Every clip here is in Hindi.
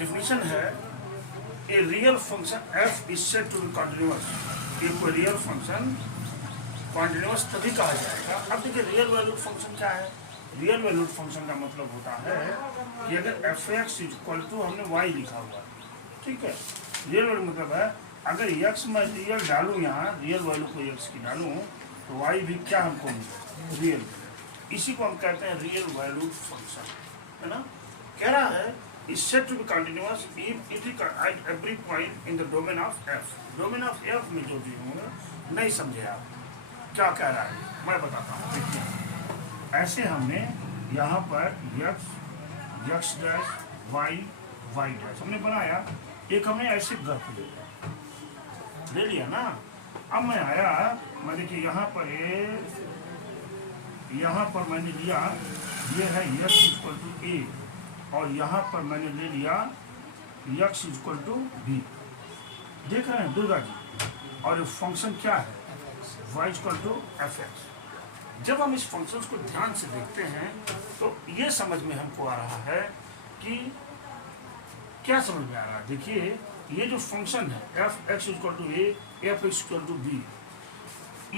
डिफिनेशन है a real function f is said to be continuous. ये कोई रियल फंक्शन कॉन्टिन्यूअस तभी कहा जाएगा। अब देखिए रियल वैल्यूड फंक्शन क्या है। रियल वैल्यूड फंक्शन का मतलब होता है कि अगर एफ एक्स इक्वल टू हमने वाई लिखा हुआ, ठीक है, रियल वैल्यू मतलब है अगर एक्स में रियल डालूँ, यहाँ रियल वैल्यू को एक्स की डालूँ तो वाई भी क्या हमको मिले, रियल। इसी को हम कहते हैं रियल वैल्यूड फंक्शन, है ना। कह रहा है is said to be continuous if it is at every point in the domain of f। Domain of f में जो भी होंगे, नहीं समझे आप क्या कह रहा है, मैं बताता हूँ। देखिए ऐसे हमने यहाँ पर x डैश y डैश हमने बनाया, एक हमने ऐसे ग्राफ ले लिया ना। अब मैं आया, मैं देखिए यहाँ पर मैंने लिया ये है x इक्वल टू ए, और यहाँ पर मैंने ले लिया x इक्वल टू बी। देख रहे हैं दुर्गा जी, और ये फंक्शन क्या है y equal to f x. जब हम इस फंक्शन को ध्यान से देखते हैं तो ये समझ में हमको आ रहा है कि क्या समझ में आ रहा है। देखिए ये जो फंक्शन है f x equal to a, f x equal to b,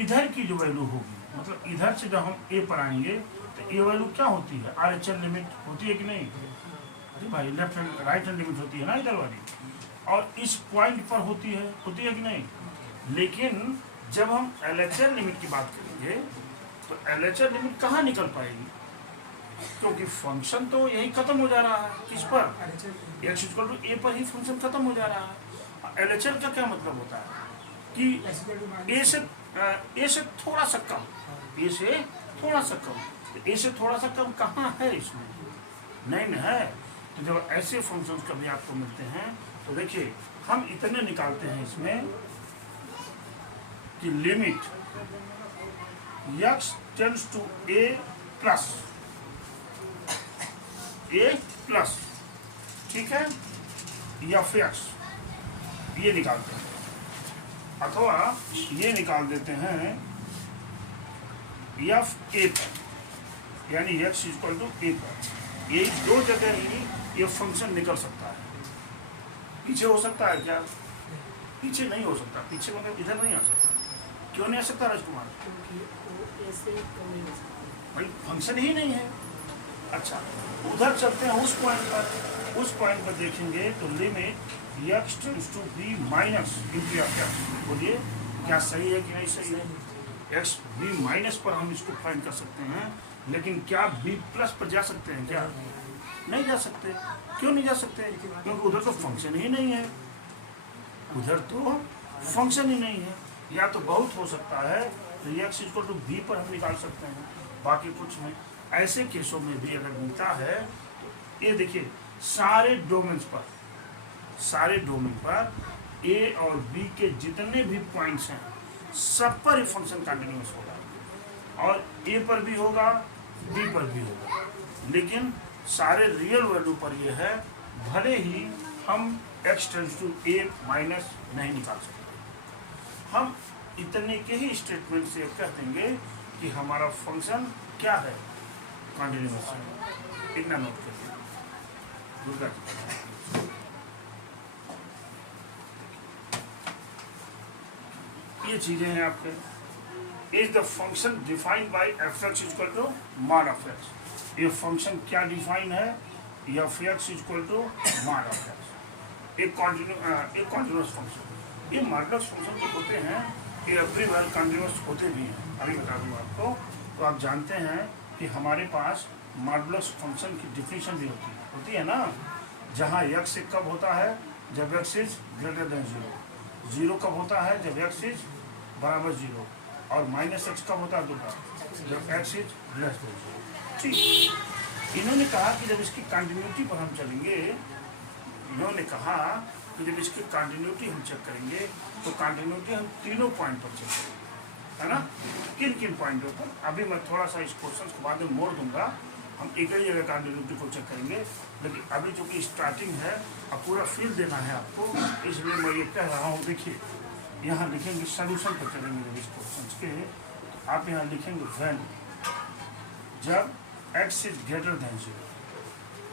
इधर की जो वैल्यू होगी, मतलब इधर से जब हम ए पर आएंगे तो ये वैल्यू क्या होती है, RHL लिमिट होती है कि नहीं भाई, left hand right hand limit होती है ना इधर वाली, और इस पॉइंट पर होती है कि नहीं। लेकिन जब हम LHL लिमिट की बात करेंगे तो LHL लिमिट कहाँ निकल पाएगी, क्योंकि फंक्शन तो यही खत्म हो जा रहा है, किस पर, एक्स इक्वल टू ए पर ही फंक्शन खत्म हो जा रहा है। LHL का क्या मतलब होता है कि ए से थोड़ा सा कम, ए से थोड़ा सा कम, ए से थोड़ा सा कम कहाँ है, इसमें नहीं है। तो जब ऐसे फंक्शंस कभी आपको मिलते हैं तो देखिए हम इतने निकालते हैं इसमें कि limit x tends to a plus, ठीक है, या फिक्स ये निकालते हैं, अथवा ये निकाल देते हैं एफ ए पर, यानी x इक्वल टू ए पर। ये दो जगह ही ये फंक्शन निकल सकता है। पीछे हो सकता है क्या, पीछे नहीं हो सकता, पीछे मतलब इधर नहीं आ सकता। क्यों नहीं आ सकता राजकुमार, भाई फंक्शन ही नहीं है। अच्छा उधर चलते हैं उस पॉइंट पर देखेंगे तो limit x tends to b minus into f x. बोलिए क्या सही है कि नहीं सही है। x b माइनस पर हम इसको फाइंड कर सकते हैं, लेकिन क्या b प्लस पर जा सकते हैं क्या, नहीं जा सकते। क्यों नहीं जा सकते, क्योंकि उधर तो फंक्शन ही नहीं है, उधर तो फंक्शन ही नहीं है। या तो बहुत हो सकता है तो x इक्वल टू b पर हम निकाल सकते हैं, बाकी कुछ नहीं। ऐसे केसों में भी अगर मिलता है तो ये देखिए सारे डोमेन पर a और b के जितने भी पॉइंट्स हैं सब पर ये फंक्शन कंटिन्यूअस होगा, और a पर भी होगा b पर भी होगा, लेकिन सारे रियल वैल्यू पर ये है, भले ही हम x tends to a minus नहीं निकाल सकते। हम इतने के ही स्टेटमेंट से कह देंगे कि हमारा फंक्शन क्या है, कंटिन्यूअस है। इतना नोट करिए दुर्गा जी। ये चीजें हैं आपके। Is the function defined by f x equal to mod of x. ये फंक्शन क्या डिफाइन है, f x equal to mod of x. एक कॉन्टिन्यूअस फंक्शन, ये मॉडुलस फंक्शन जो होते हैं ये एवरीवेयर कंटिन्यूअस होते भी हैं। अभी बता दूँ आपको, तो आप जानते हैं कि हमारे पास मॉडुलस फंक्शन की डिफिनीशन भी होती है ना, जहाँ x से कब होता है, जब x इज ग्रेटर देन 0, 0 कब होता है, जब x इज बराबर 0, और माइनस x कब होता है दूसरा, जब x इज लेस देन 0। ठीक, इन्होंने कहा कि जब इसकी कंटिन्यूटी पर हम चलेंगे, इन्होंने कहा कि जब इसकी कंटिन्यूटी हम चेक करेंगे तो कंटिन्यूटी हम तीनों पॉइंट पर चेक करेंगे, है ना। किन किन पॉइंटों पर, अभी मैं थोड़ा सा इस क्वेश्चन को बाद में मोड़ दूंगा, हम एक ही जगह कंटिन्यूटी को चेक करेंगे, लेकिन अभी चूँकि स्टार्टिंग है, अब पूरा फील देना है आपको, इसलिए मैं ये कह रहा हूँ। देखिए यहाँ लिखेंगे सोल्यूशन पर चलेंगे जब इस क्वेश्चन के, आप यहाँ लिखेंगे व्हेन, जब x इज ग्रेटर देन 0,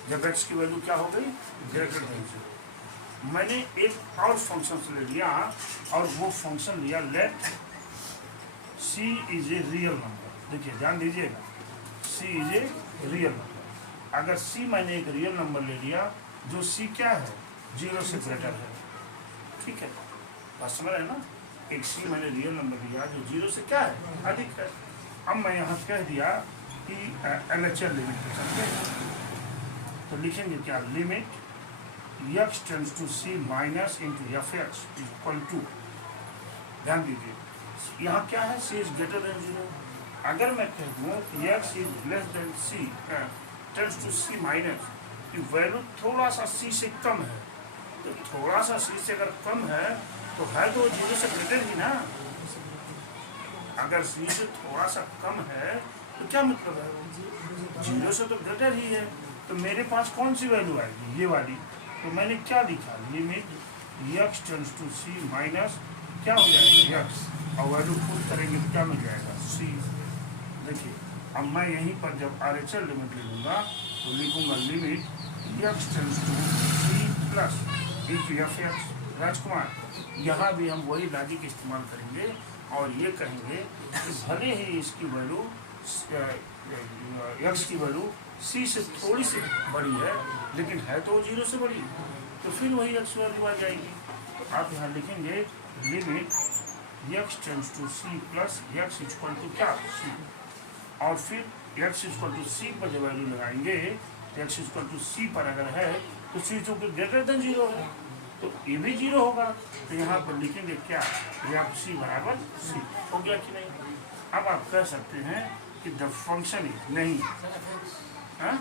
जब x की वैल्यू क्या हो गई, ग्रेटर देन 0। मैंने एक और फंक्शन ले लिया और वो फंक्शन लिया let c is a real number. देखिए ध्यान दीजिएगा, c is a real number. अगर c मैंने एक रियल नंबर ले लिया जो c क्या है, 0 से ग्रेटर है, ठीक है, बात समझ रहे हैं ना। एक c मैंने रियल नंबर लिया जो 0 से क्या है, अधिक है। अब मैं यहाँ कह दिया कि LHL लिमिट पे चलते हैं, तो लिखेंगे क्या, limit x tends to c minus into f x equal to, ध्यान दीजिए यहाँ क्या है, c इज ग्रेटर देन 0। अगर मैं कह दूँ x is less than c tends to c minus, कि वैल्यू थोड़ा सा c से कम है, तो थोड़ा सा c से अगर कम है तो 0 से ग्रेटर ही ना। अगर c से थोड़ा सा कम है तो क्या मतलब है, 0 से तो ग्रेटर ही है, तो मेरे पास कौन सी वैल्यू आएगी, ये वाली। तो मैंने क्या लिखा, limit x tends to c minus क्या हो जाएगा x, और वैल्यू पुट करेंगे तो क्या मिल जाएगा c। देखिए अब मैं यहीं पर जब RHL लिमिट ले लूँगा तो लिखूँगा limit x tends to c plus into f x. Rajkumar यहाँ भी हम वही लॉजिक इस्तेमाल करेंगे और ये कहेंगे कि भले ही इसकी वैल्यू x की वैल्यू c से थोड़ी सी बड़ी है, लेकिन है तो 0 से बड़ी, तो फिर वही x वैल्यू आ जाएगी। तो आप यहाँ लिखेंगे limit x tends to c plus x equal to क्या, c, और फिर x इक्वल टू c पर जब वैल्यू लगाएंगे तो x इक्वल टू c पर अगर है तो c तो ग्रेटर देन 0 है, तो ये भी 0 होगा। तो यहाँ पर लिखेंगे क्या, c बराबर c। हो गया कि नहीं। अब आप कह सकते हैं कि द फंक्शन इज नहीं, हाँ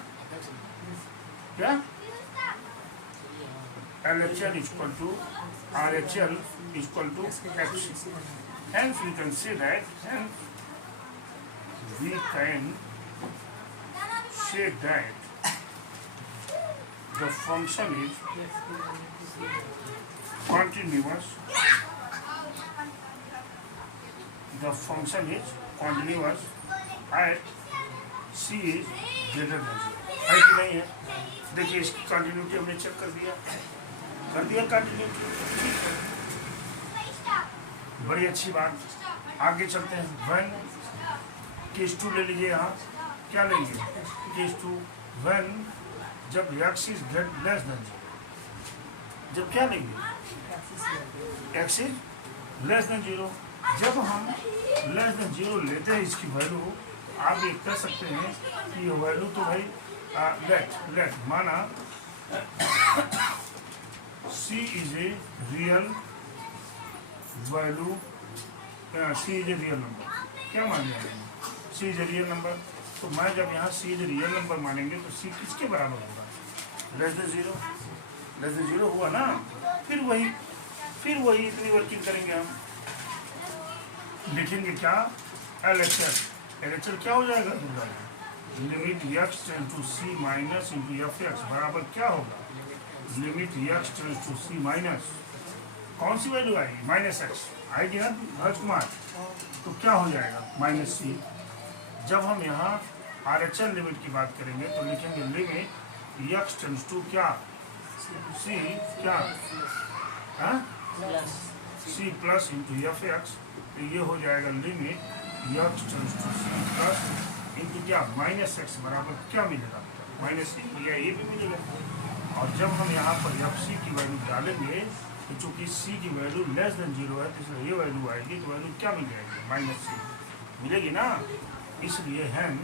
क्या, LHL equal to RHL equal to x। Hence we can say that, we can say that the function is continuous. The function is continuous at c is greater than 0, है कि नहीं है। देखिए इसकी कंटिन्यूटी हमने चेक कर दिया कंटिन्यूटी, बड़ी अच्छी बात। आगे चलते हैं, व्हेन केस 2 ले लीजिए। यहाँ क्या लेंगे, केस 2 व्हेन जब x इज लेस देन 0, जब क्या लेंगे, x इज लेस देन 0। जब हम लेस देन 0 लेते हैं इसकी वैल्यू, आप ये कह सकते हैं कि ये वैल्यू तो भाई लेट माना c is a real value, c is a real number. क्या मान लिया मैंने, c is a real number. तो मैं जब यहाँ c is a real number मानेंगे तो c किसके बराबर होगा, लेस देन 0। लेस देन 0 हुआ ना, फिर वही इतनी वर्किंग करेंगे हम। लिखेंगे क्या, LHL क्या हो जाएगा, limit x tends to c minus into f x बराबर क्या होगा, limit x tends to c minus, कौन सी वैल्यू आएगी, माइनस x आएगी ना राजकुमार, तो क्या हो जाएगा माइनस c। जब हम यहाँ RHL लिमिट की बात करेंगे तो लिखेंगे लिमिट x टेंड्स टू क्या, c क्या, c plus into f x, तो ये हो जाएगा limit x tends to c plus into क्या, माइनस x बराबर क्या मिलेगा, माइनस c, या ये भी मिलेगा। और जब हम यहाँ पर fc की वैल्यू डालेंगे तो चूंकि c की वैल्यू लेस देन 0 है, तो इसलिए ये वैल्यू आएगी, तो वैल्यू क्या मिल जाएगी, माइनस c मिलेगी ना। इसलिए हैंस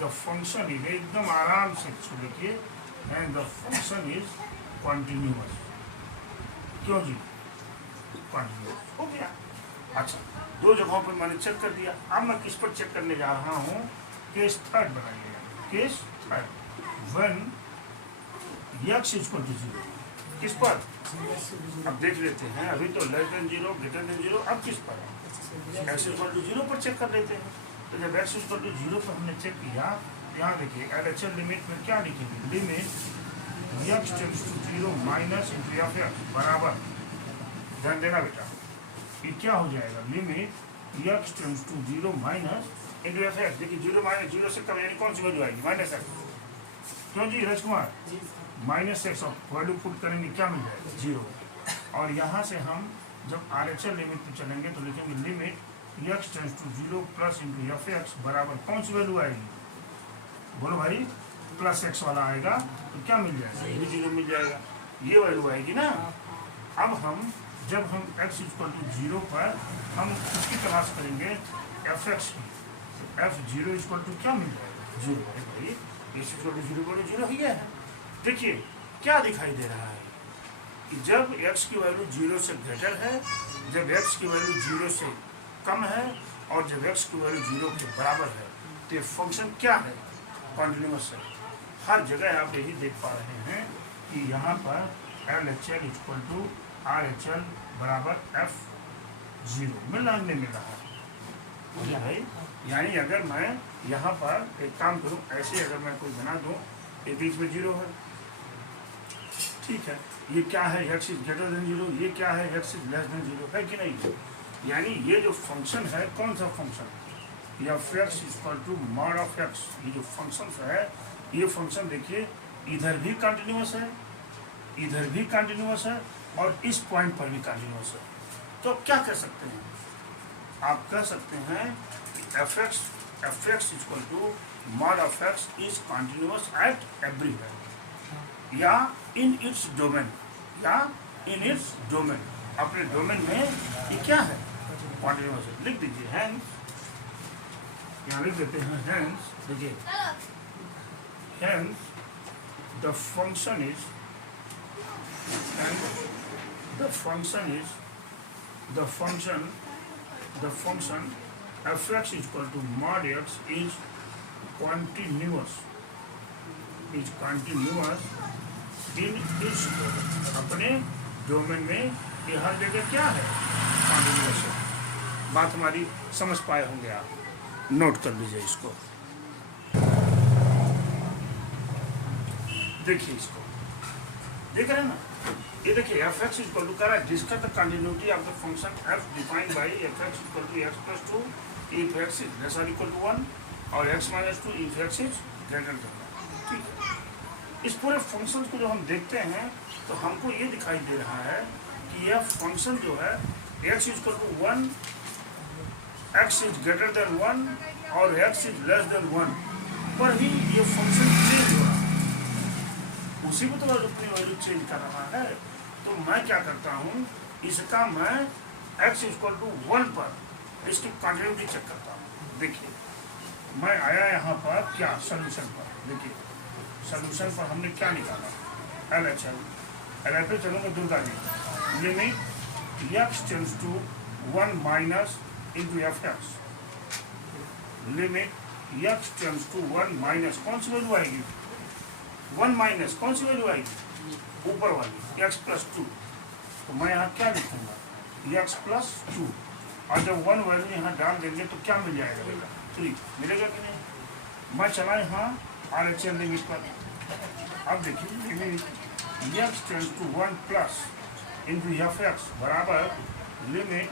द फंक्शन इज, एकदम आराम से लिखिए, and the function is continuous. क्यों जी, कॉन्टिन्यूअस हो गया। अच्छा, 2 जगहों पर मैंने चेक कर दिया। अब मैं किस पर चेक करने जा रहा हूँ, केस 3 बनाइएगा, case 3 when x equal to 0, किस पर, अब देख लेते हैं, अभी तो लेस देन 0 ग्रेटर देन 0, अब किस पर, x इक्वल टू 0 पर चेक कर लेते हैं। तो जब x इक्वल टू 0 पर हमने चेक किया, यहाँ देखिए LHL लिमिट में क्या लिखेंगे, limit x tends to 0 minus into f x बराबर, ध्यान देना बेटा, ये क्या हो जाएगा, limit x tends to 0 minus into f x. देखिए 0 माइनस 0 से कम यानी कौन सी वैल्यू आएगी, माइनस x। क्यों जी Rajkumar? Minus x value put करेंगे क्या मिल जाएगा? 0। और यहाँ से हम जब RHL लिमिट पे चलेंगे तो लिखेंगे limit x tends to 0 plus into f x बराबर कौन सी वैल्यू आएगी? बोलो भाई, प्लस एक्स वाला आएगा तो क्या मिल जाएगा? ये 0 मिल जाएगा, ये वैल्यू आएगी ना। अब हम जब हम x इक्वल टू 0 पर हम इसकी तलाश करेंगे एफ एक्स की, तो एफ 0 इक्वल टू क्या मिल जाएगा? 0 है भाई, x इक्वल टू 0 बोलो 0 ही है। देखिए क्या दिखाई दे रहा है कि जब x की वैल्यू 0 से ग्रेटर है, जब x की वैल्यू 0 से कम है और जब x की वैल्यू 0 के बराबर है तो ये फंक्शन क्या है? कॉन्टिन्यूअस है। हर जगह आप यही देख पा रहे हैं कि यहाँ पर LHL इक्वल टू RHL बराबर F0 मिल रहा है। मुझे भाई यानी अगर मैं यहाँ पर एक काम करूँ, ऐसे अगर मैं कोई बना दूँ, ये बीच में 0 है, ठीक है, ये क्या है? x इज ग्रेटर देन 0, ये क्या है? x इज लेस देन 0, है कि नहीं? यानी ये जो फंक्शन है, कौन सा function? F x equal to mod of x. ये जो फंक्शन है, ये फंक्शन देखिए इधर भी कंटिन्यूअस है, इधर भी कंटिन्यूअस है और इस पॉइंट पर भी कंटिन्यूअस है। तो क्या कर सकते हैं? आप कह सकते हैं कि f x equal to mod of x is continuous at everywhere, या इन इट्स डोमेन, या इन इट्स डोमेन, अपने डोमेन में ये क्या है? कंटिन्यूअस है। लिख दीजिए हैंस, यहाँ लिख देते हैं हैंस, देखिए hence the function is, the function f(x) equal to mod x is continuous in its अपने डोमेन में। ये हर जगह क्या है? कंटिन्यूअस है। बात हमारी समझ पाए होंगे आप, नोट कर लीजिए इसको। देखिए इसको, देख रहे हैं ना? ये देखिए एफ एक्स इक्वल टू करा discuss the continuity of the function f defined by f x equal to x plus 2 if x is less or equal to 1 और x minus 2 if x is greater than 1। ठीक है, इस पूरे फंक्शन को जो हम देखते हैं तो हमको ये दिखाई दे रहा है कि यह फंक्शन जो है x equal to 1, x is greater than 1 और एक्स इज लेस देन 1 पर ही ये फंक्शन चेंज हो रहा है। उसी को तो अपनी वैल्यू चेंज कर रहा है। तो मैं क्या करता हूँ, इसका मैं x इक्वल टू 1 पर इसकी कंटिन्यूटी चेक करता हूँ। देखिए मैं आया यहाँ पर क्या सोल्यूशन पर, देखिए सोल्यूशन पर हमने क्या निकाला? LHL पे चलूँगा Durga ji, limit x tends to 1 minus into f x, limit x tends to 1 minus कौन सी वैल्यू आएगी? 1 माइनस कौन सी वैल्यू आएगी? ऊपर वाली x प्लस 2। तो मैं यहाँ क्या लिखूंगा? x प्लस 2, और जब 1 वैल्यू यहाँ डाल देंगे तो क्या मिल जाएगा बेटा? 3 मिलेगा कि नहीं? मैं चला यहाँ RHL लिमिट पर। अब देखिए limit x tends to 1 plus into f x बराबर limit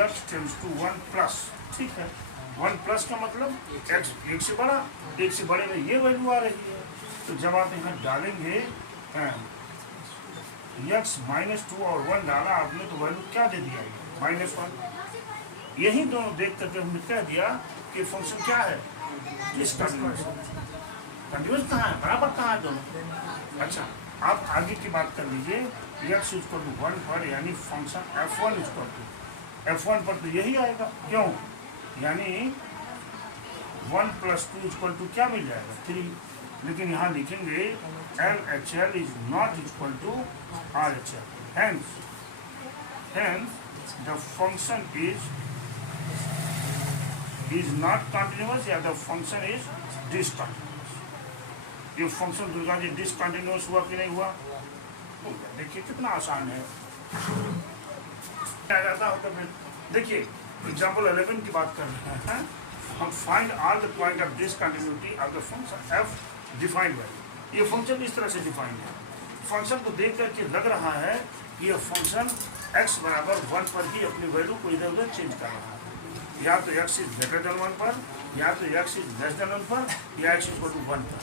x tends to 1 plus. ठीक है, 1 प्लस का मतलब x एक से बड़ा, एक से बड़े में ये वैल्यू आ रही है। तो जब आप यहाँ डालेंगे x माइनस 2 और 1 डाला आपने तो वैल्यू क्या दे दिया? -1। यही दोनों देख करके हमने कह दिया कि फंक्शन क्या है? कंटिन्यूअस। कंटिन्यूअस कहाँ है? बराबर कहाँ है दोनों? अच्छा, आप आगे की बात कर लीजिए। x इक्वल टू 1 पर यानी function f1 equal to f1 पर तो यही आएगा। क्यों? यानी 1 प्लस 2 इक्वल टू क्या मिल जाएगा? 3। लेकिन यहाँ लिखेंगे LHL is not equal to RHL, hence the function is not continuous या the function is discontinuous। ये फंक्शन दुर्गा जी डिसकंटिन्यूअस हुआ कि नहीं हुआ? देखिए कितना आसान है, क्या जाता होता है। देखिए एग्जाम्पल 11 की बात कर रहे हैं हम। Find all the point of discontinuity of the function f defined by. ये फंक्शन इस तरह से डिफाइंड है। फंक्शन को देख करके लग रहा है कि यह फंक्शन x बराबर 1 पर ही अपनी वैल्यू को इधर उधर चेंज कर रहा है। या तो x इज ग्रेटर देन 1 पर, या तो x इज लेस देन 1 पर, या x इक्वल टू 1 पर।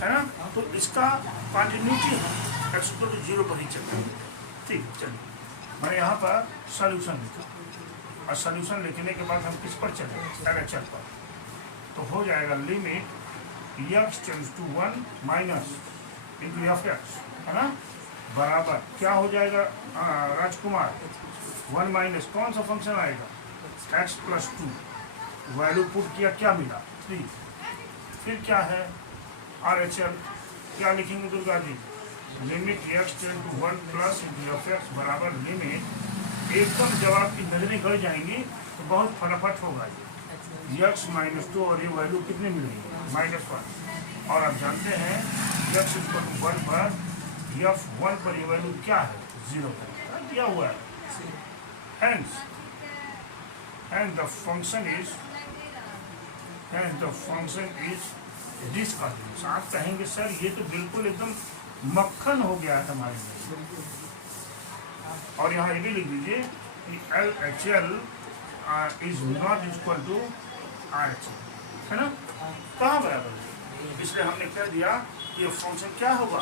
है ना, तो इसका कॉन्टिन्यूटी है x इक्वल टू 0 पर ही चल रही है। ठीक, चलिए मैंने यहाँ पर सॉल्यूशन लिखा और सॉल्यूशन लिखने के बाद हम किस पर चले, LHS पर, तो हो जाएगा limit x tends to 1 minus into f x, है ना, बराबर क्या हो जाएगा राजकुमार, 1 माइनस कौन सा फंक्शन आएगा, x प्लस 2, वैल्यू पुट किया, क्या मिला 3, फिर क्या है RHL, क्या लिखेंगे Durga ji, limit x tend to 1 plus into f x बराबर लिमिट, एकदम जब आपकी नजरें गड़ जाएंगी तो बहुत फटाफट होगा ये, x माइनस 2 और ये वैल्यू कितने मिलेंगे -1, और आप जानते हैं x इक्वल टू 1 पर f1 पर ये वैल्यू क्या है 0 दिया हुआ है, hence the function is discontinuous। आप कहेंगे सर ये तो बिल्कुल एकदम मक्खन हो गया है हमारे लिए, और यहाँ ये भी लिख दीजिए कि LHL is not equal to RHL, है ना, कहाँ बराबर है, इसलिए हमने कह दिया ये फंक्शन क्या होगा,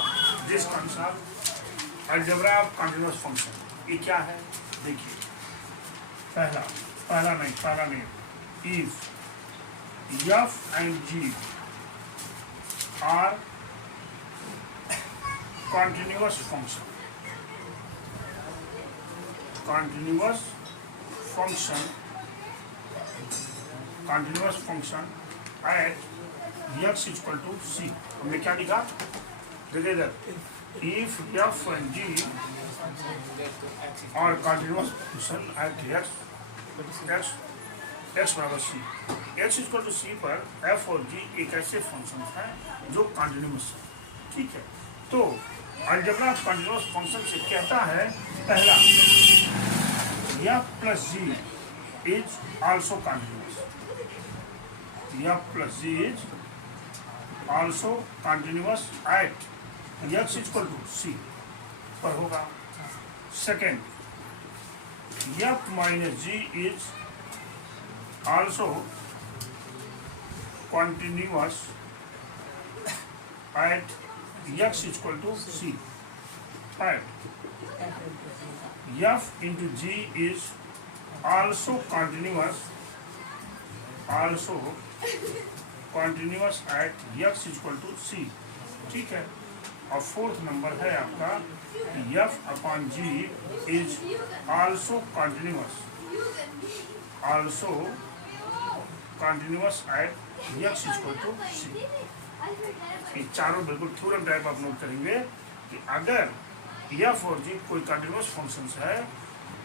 this concept algebra of continuous function, ये क्या है देखिए, पहला नहीं, इफ f and g are continuous function at x equal to c, हमने क्या लिखा, देखिए इधर, if f and g are continuous function at x बराबर c, x equal to c पर f और g एक ऐसे फंक्शन हैं जो कंटिन्यूस है, ठीक है, तो अलजेब्रा ऑफ कंटिन्यूअस फंक्शन से कहता है पहला f plus g is also continuous, f plus g is also continuous at x equal to c पर होगा, second f minus g is also continuous at x equal to c, right, f into g is also continuous at x equal to c, ठीक है, और फोर्थ नंबर है आपका f upon g is also continuous at x equal to c। ये चारों बिल्कुल थ्योरम टाइप आप नोट करेंगे कि अगर f और g कोई कंटिन्यूअस फंक्शंस है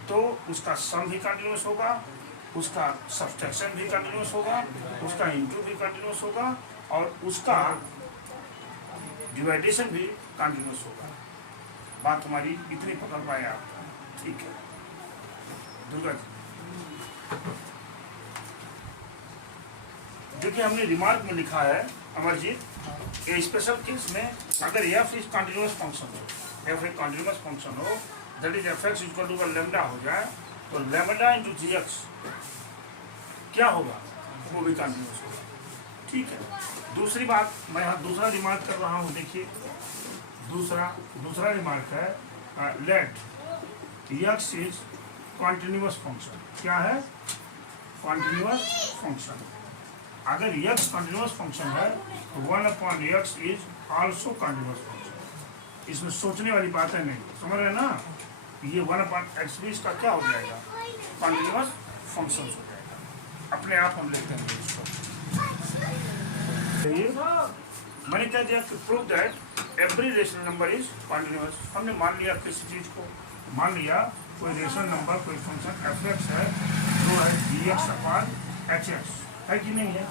तो उसका सम भी कंटिन्यूअस होगा, उसका सब्सट्रैक्शन भी कंटिन्यूअस होगा, उसका इंटू भी कंटिन्यूअस होगा, और उसका डिवाइडेशन भी कंटिन्यूअस होगा। बात हमारी इतनी पकड़ पाए आप, ठीक है दुर्गा जी। देखिए हमने रिमार्क में लिखा है अमरजीत, ये स्पेशल केस में अगर f इज कंटिन्यूअस फंक्शन हो, f एक कंटिन्यूअस फंक्शन हो, that is f x equal to lambda हो जाए, तो लैम्डा इंटू gx क्या होगा, वो भी कंटिन्यूअस होगा, ठीक है। दूसरी बात मैं यहाँ दूसरा रिमार्क कर रहा हूँ, देखिए दूसरा रिमार्क है let x is continuous function, क्या है कंटिन्यूअस फंक्शन, अगर x कंटिन्यूअस फंक्शन है तो 1/x is also continuous function. इसमें सोचने वाली बात है नहीं, समझ रहे हैं ना, ये 1/x भी इसका क्या हो जाएगा, कंटिन्यूअस फंक्शन हो जाएगा, अपने आप हम लेते हैं इसको। मैंने क्या दिया कि prove that every rational number is continuous. हमने मान लिया किसी चीज को, मान लिया कोई रेशनल नंबर, कोई फंक्शन f(x) है जो है gx/hx, है कि नहीं है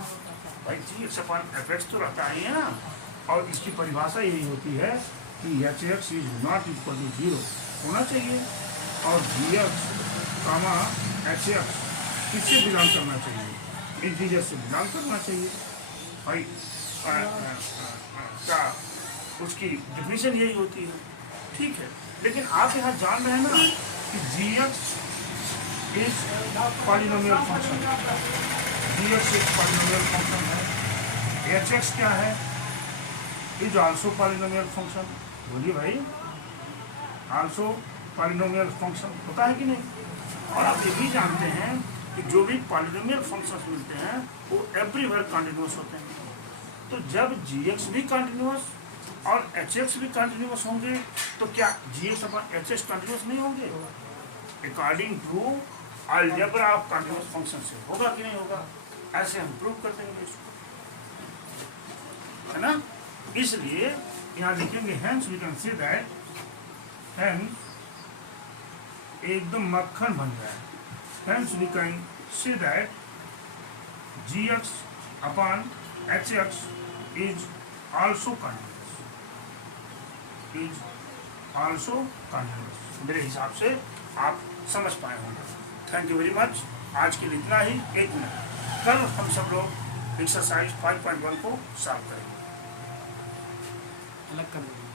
भाई, gx/f(x) तो रहता ही है ना, और इसकी परिभाषा यही होती है कि hx is not equal to 0 होना चाहिए, और gx, hx किससे बिलोंग करना चाहिए, इंटीजर से बिलोंग करना चाहिए भाई, का उसकी डिफिनेशन यही होती है, ठीक है। लेकिन आप यहाँ जान रहे हैं ना कि gx is polynomial function, gx एक पॉलिनोमियल फंक्शन है, hx क्या है, इज आल्सो पॉलिनोमियल फंक्शन। बोलिए भाई, आल्सो पॉलिनोमियल फंक्शन होता है कि नहीं। और आप ये भी जानते हैं कि जो भी पॉलिनोमियल फंक्शंस मिलते हैं वो एवरीवेयर कंटिन्यूअस होते हैं। तो जब gx भी कंटिन्यूअस और hx भी कंटिन्यूअस होंगे तो क्या gx अपॉन hx कंटिन्यूअस नहीं होंगे? According to algebra of continuous function से होगा कि नहीं होगा? ऐसे हम प्रूव कर देंगे इसको, है ना। इसलिए यहाँ लिखेंगे hence we can see that, hence एकदम मक्खन बन गया है। Hence we can see that gx upon hx is also continuous, is also continuous. मेरे हिसाब से आप समझ पाए होंगे। Thank you very much. आज के लिए इतना ही। 1 मिनट, कल हम सब लोग एक्सरसाइज 5.1 को सॉल्व करेंगे। अलग कर देंगे।